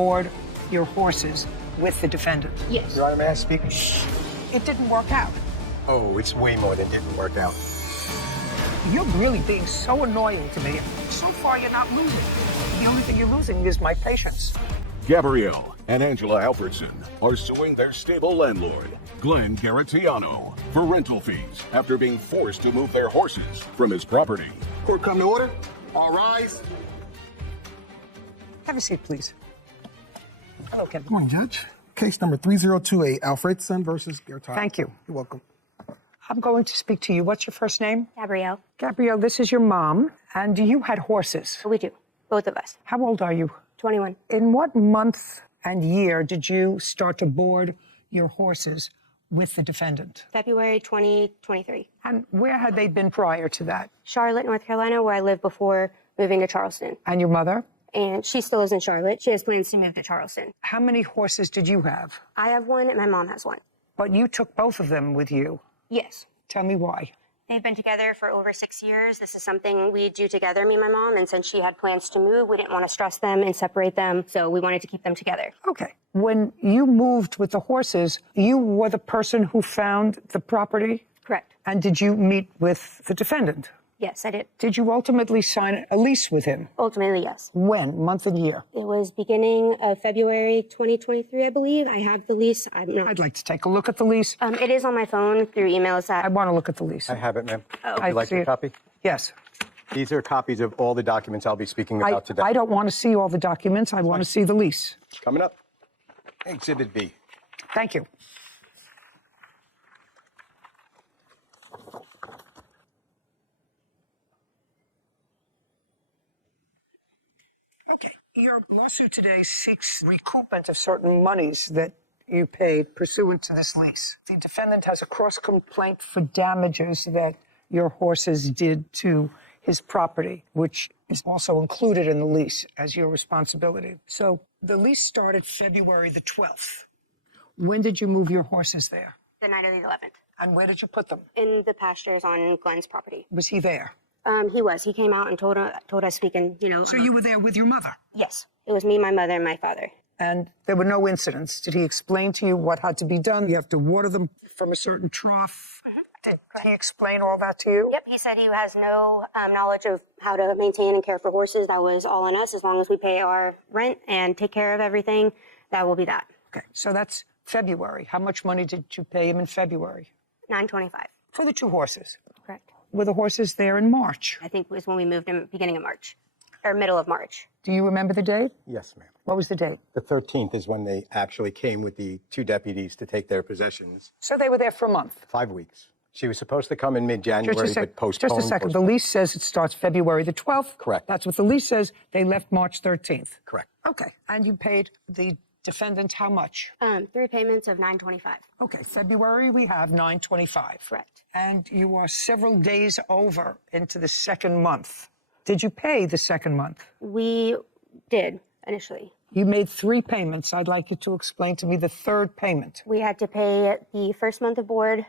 board your horses with the defendant. Yes. Your Honor, may I speak? It didn't work out. Oh, it's way more than didn't work out. You're really being so annoying to me. So far, you're not losing. The only thing you're losing is my patience. Gabrielle and Angela Alfredson are suing their stable landlord, Glenn Garatiano, for rental fees after being forced to move their horses from his property. Court come to order. All rise. Have a seat, please. Hello, Kevin. Good morning, Judge. Case number 3028, Alfredson versus Garatiano. Thank you. You're welcome. I'm going to speak to you. What's your first name? Gabrielle. Gabrielle, this is your mom, and you had horses. We do. Both of us. How old are you? 21. In what month and year did you start to board your horses with the defendant? February 2023. And where had they been prior to that? Charlotte, North Carolina, where I lived before moving to Charleston. And your mother? And she still lives in Charlotte. She has plans to move to Charleston. How many horses did you have? I have one and my mom has one. But you took both of them with you. Yes. Tell me why. They've been together for over 6 years. This is something we do together, me and my mom. And since she had plans to move, we didn't want to stress them and separate them. So we wanted to keep them together. Okay. When you moved with the horses, you were the person who found the property? Correct. And did you meet with the defendant? Yes, I did. Did you ultimately sign a lease with him? Ultimately, yes. When? Month and year? It was beginning of February 2023, I believe. I have the lease. I'd like to take a look at the lease. It is on my phone through emails. I want to look at the lease. I have it, ma'am. Oh. Would you like see a it. copy? Yes. These are copies of all the documents I'll be speaking about today. I don't want to see all the documents. I want to see the lease. Coming up. Exhibit B. Thank you. Okay. Your lawsuit today seeks recoupment of certain monies that you paid pursuant to this lease. The defendant has a cross-complaint for damages that your horses did to his property, which is also included in the lease as your responsibility. So the lease started February the 12th. When did you move your horses there? The night of the 11th. And where did you put them? In the pastures on Glenn's property. Was he there? He was. He came out and told us we can, So you were there with your mother? Yes. It was me, my mother, and my father. And there were no incidents. Did he explain to you what had to be done? You have to water them from a certain trough. Did he explain all that to you? Yep. He said he has no knowledge of how to maintain and care for horses. That was all on us. As long as we pay our rent and take care of everything, that will be that. Okay, so that's February. How much money did you pay him in February? $925. For the 2 horses. Correct. Were the horses there in March? I think was when we moved in beginning of March, or middle of March. Do you remember the date? Yes, ma'am. What was the date? The 13th is when they actually came with the 2 deputies to take their possessions. So they were there for a month. 5 weeks. She was supposed to come in mid-January, but postponed. Just a second. The lease says it starts February the 12th. Correct. That's what the lease says. They left March 13th. Correct. Okay. And you paid the defendant how much? 3 payments of $925. Okay. February, we have $925. Correct. And you are several days over into the second month. Did you pay the second month? We did initially. You made 3 payments. I'd like you to explain to me the third payment. We had to pay the first month of board,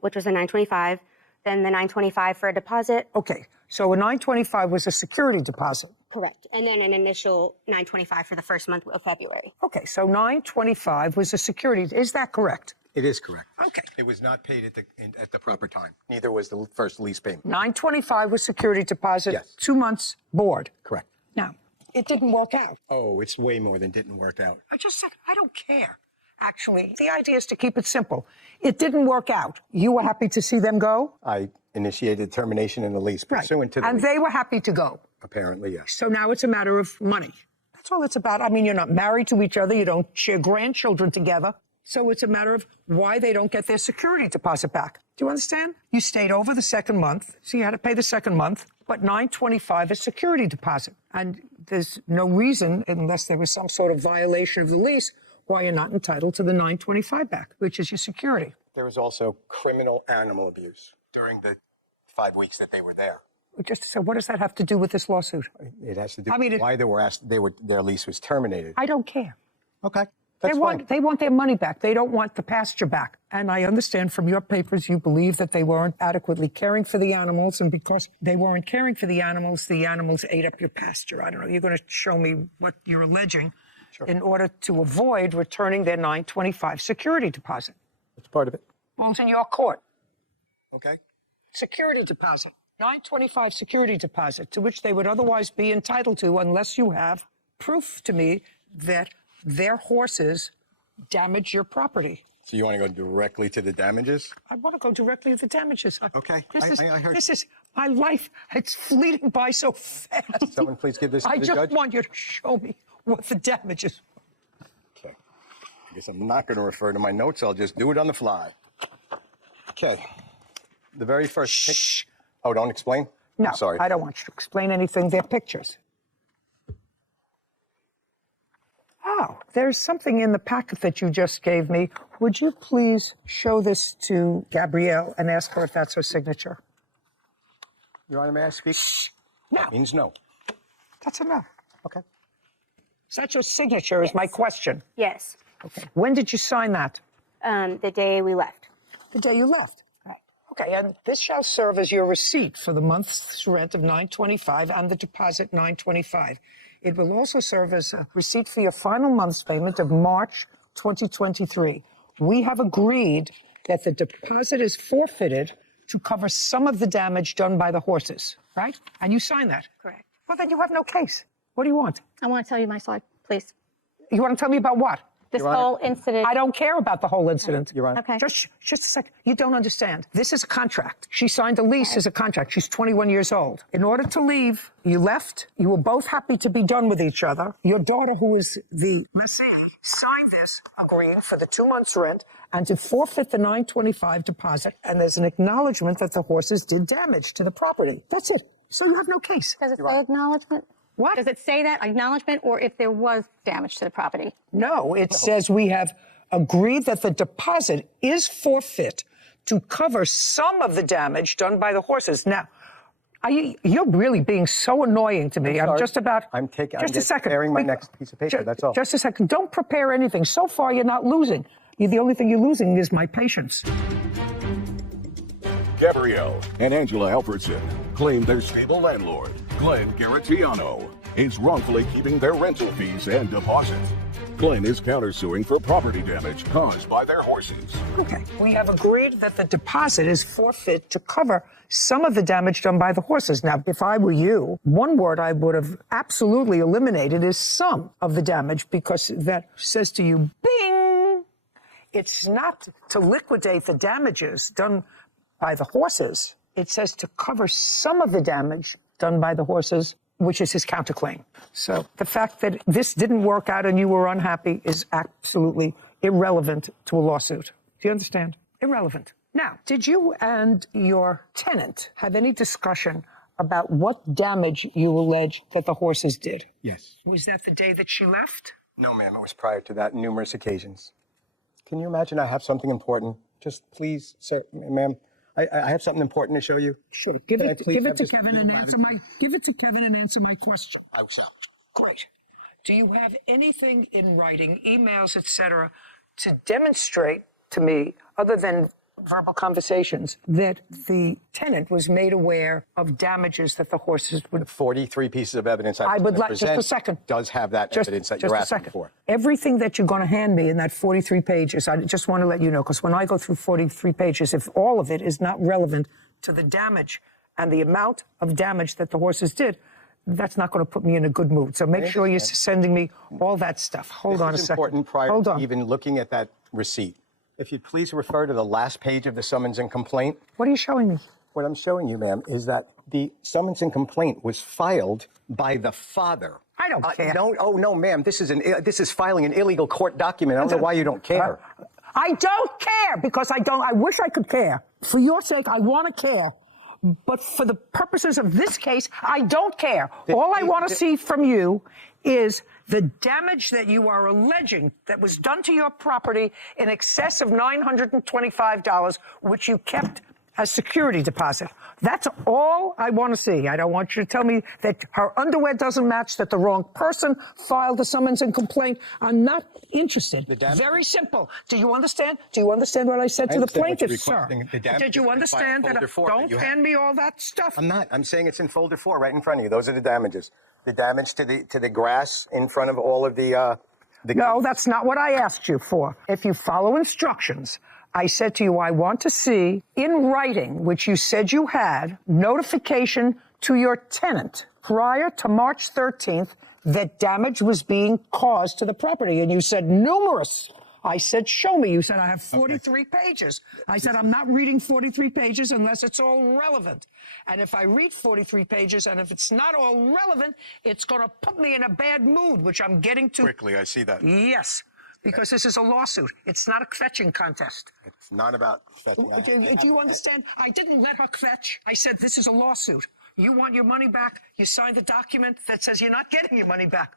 which was the $925, then the $925 for a deposit. Okay. So a $925 was a security deposit. Correct. And then an initial $925 for the first month of February. Okay. So $925 was a security. Is that correct? It is correct. Okay. It was not paid at the proper time. Neither was the first lease payment. $925 was security deposit. Yes. 2 months board. Correct. Now, it didn't work out. Oh, it's way more than didn't work out. I just said, I don't care. Actually, the idea is to keep it simple. It didn't work out. You were happy to see them go? I initiated termination in the lease pursuant to the And lease. they were happy to go. Apparently, yes. So now it's a matter of money. That's all it's about. I mean, you're not married to each other. You don't share grandchildren together. So it's a matter of why they don't get their security deposit back. Do you understand? You stayed over the second month, so you had to pay the second month, but $925 is security deposit. And there's no reason, unless there was some sort of violation of the lease, why you're not entitled to the $925 back, which is your security. There was also criminal animal abuse during the 5 weeks that they were there. Just so what does that have to do with this lawsuit? It has to do I mean, with why their lease was terminated. I don't care. Okay. That's fine. They want their money back. They don't want the pasture back. And I understand from your papers you believe that they weren't adequately caring for the animals, and because they weren't caring for the animals ate up your pasture. I don't know. You're going to show me what you're alleging. in order to avoid returning their 925 security deposit. It's part of it. Well, it's in your court. Okay. Security deposit, 925 security deposit, to which they would otherwise be entitled to unless you have proof to me that their horses damage your property. So you want to go directly to the damages? I want to go directly to the damages. Okay, I heard This you. is my life. It's fleeting by so fast. Someone please give this to I the just judge. want you to show me what the damages. Okay. I guess I'm not going to refer to my notes. I'll just do it on the fly. Okay. The very first. Shh. Oh, don't explain? No, Sorry. I don't want you to explain anything. They're pictures. Oh, there's something in the packet that you just gave me. Would you please show this to Gabrielle and ask her if that's her signature? Your Honor, may I speak? No, That means no. that's enough. Okay. Is that your signature is my question. Yes. Okay. When did you sign that? The day we left. The day you left. Right. Okay, and this shall serve as your receipt for the month's rent of $925 and the deposit $925. It will also serve as a receipt for your final month's payment of March 2023. We have agreed that the deposit is forfeited to cover some of the damage done by the horses, right? And you sign that. Correct. Well, then you have no case. What do you want? I want to tell you my side, please. You want to tell me about what? This Your Honor, whole incident. I don't care about the whole incident. Your Honor. Okay. Just a second. You don't understand. This is a contract. She signed a lease as a contract. She's 21 years old. In order to leave, you left. You were both happy to be done with each other. Your daughter, who is the lessee, signed this agreeing for the 2 months' rent and to forfeit the $925 deposit. And there's an acknowledgement that the horses did damage to the property. That's it. So you have no case. Does it say acknowledgement? What? Does it say that acknowledgement, or if there was damage to the property? No, it says we have agreed that the deposit is forfeit to cover some of the damage done by the horses. Now, you're really being so annoying to me. I'm sorry. just about. I'm Just a second. preparing my next piece of paper, that's all. Just a second. Don't prepare anything. So far, you're not losing. The only thing you're losing is my patience. Gabrielle and Angela Alfredson claim their stable landlord, Glenn Garatiano, is wrongfully keeping their rental fees and deposit. Glenn is countersuing for property damage caused by their horses. Okay. We have agreed that the deposit is forfeit to cover some of the damage done by the horses. Now, if I were you, one word I would have absolutely eliminated is some of the damage, because that says to you, bing! It's not to liquidate the damages done by the horses. It says to cover some of the damage done by the horses, which is his counterclaim. So the fact that this didn't work out and you were unhappy is absolutely irrelevant to a lawsuit. Do you understand? Irrelevant. Now, did you and your tenant have any discussion about what damage you allege that the horses did? Yes. Was that the day that she left? No, ma'am. It was prior to that, numerous occasions. Can you imagine I have something important? Just please, sir, ma'am. I have something important to show you. Sure. Give Can I it please have to this- Kevin and answer my question. I shall. Great. Do you have anything in writing, emails, etc., to demonstrate to me, other than verbal conversations, that the tenant was made aware of damages that the horses would? 43 pieces of evidence I was would gonna like just a present second. Does have that evidence that you're a asking second. for. Everything that you're going to hand me in that 43 pages, I just want to let you know, because when I go through 43 pages, if all of it is not relevant to the damage and the amount of damage that the horses did, that's not going to put me in a good mood. So make sure you're sending me all that stuff. Hold on a This is second. important prior Hold to on. even looking at that receipt. If you'd please refer to the last page of the summons and complaint. What are you showing me? What I'm showing you, ma'am, is that the summons and complaint was filed by the father. I don't care. No, ma'am. This is filing an illegal court document. I don't know why you don't care. I don't care because I don't. I wish I could care. For your sake, I want to care. But for the purposes of this case, I don't care. All I want to see from you is the damage that you are alleging that was done to your property in excess of $925, which you kept as security deposit. That's all I want to see. I don't want you to tell me that her underwear doesn't match, that the wrong person filed a summons and complaint. I'm not interested. Very simple. Do you understand? Do you understand what I said to the understand what you're plaintiff, sir? requesting. The damage Did you is in understand folder that? 4 that Don't you have. hand me all that stuff. I'm not. I'm saying it's in folder 4 right in front of you. Those are the damages. The damage to the grass in front of all of the No, that's not what I asked you for. If you follow instructions, I said to you, I want to see in writing, which you said you had, notification to your tenant prior to March 13th that damage was being caused to the property. And you said numerous. I said, show me. You said, I have 43 pages. I said, I'm not reading 43 pages unless it's all relevant. And if I read 43 pages and if it's not all relevant, it's going to put me in a bad mood, which I'm getting to. Quickly, I see that. Yes, because this is a lawsuit. It's not a fetching contest. It's not about fetching. Do you understand? I didn't let her fetch. I said, this is a lawsuit. You want your money back. You signed a document that says you're not getting your money back.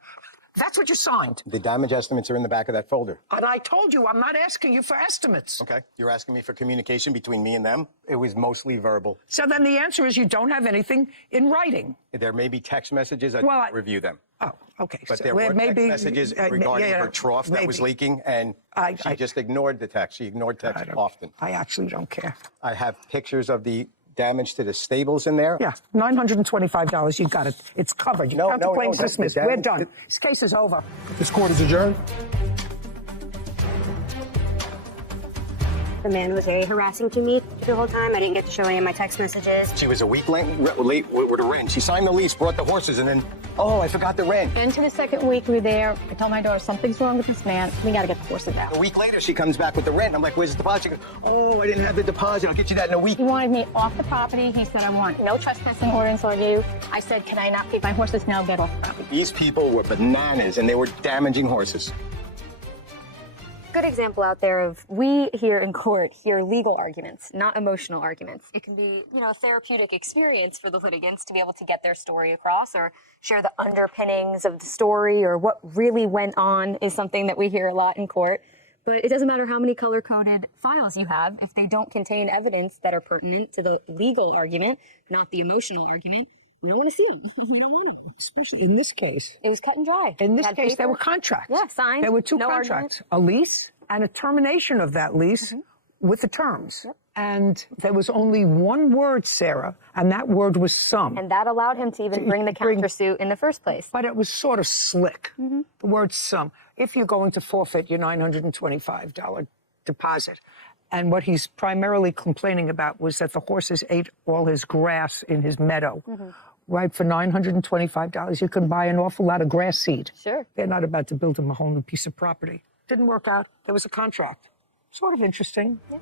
That's what you signed. The damage estimates are in the back of that folder. And I told you, I'm not asking you for estimates. Okay, you're asking me for communication between me and them? It was mostly verbal. So then the answer is you don't have anything in writing. There may be text messages. I didn't review them. Oh, okay. But So there were may text be, messages regarding her trough that was leaking, and she just ignored the text. She ignored text often. I actually don't care. I have pictures of the damage to the stables in there. Yeah, $925. You got it. It's covered. You count the claims dismissed. We're done. This case is over. This court is adjourned. The man was very harassing to me the whole time. I didn't get to show any of my text messages. She was a week late with the rent. She signed the lease, brought the horses, and then, oh, I forgot the rent. Into the second week we were there. I told my daughter, something's wrong with this man. We got to get the horses out. A week later, she comes back with the rent. I'm like, where's the deposit? She goes, oh, I didn't have the deposit. I'll get you that in a week. He wanted me off the property. He said, I want no trespassing ordinance on you. I said, can I not feed my horses now? Get off the property. These people were bananas, and they were damaging horses. Good example out there of we here in court hear legal arguments, not emotional arguments. It can be, a therapeutic experience for the litigants to be able to get their story across or share the underpinnings of the story or what really went on is something that we hear a lot in court. But it doesn't matter how many color-coded files you have if they don't contain evidence that are pertinent to the legal argument, not the emotional argument. We don't want to see them. We don't want them. Especially in this case. It was cut and dry. In this Had case, there paper. were contracts. Yeah, signed. There were two No contracts, a lease and a termination of that lease with the terms. Yep. And there was only one word, Sarah, and that word was some. And that allowed him to even bring the countersuit in the first place. But it was sort of slick, the word some. If you're going to forfeit your $925 deposit. And what he's primarily complaining about was that the horses ate all his grass in his meadow. Right, for $925, you can buy an awful lot of grass seed. Sure. They're not about to build him a whole new piece of property. Didn't work out. There was a contract. Sort of interesting. Yeah.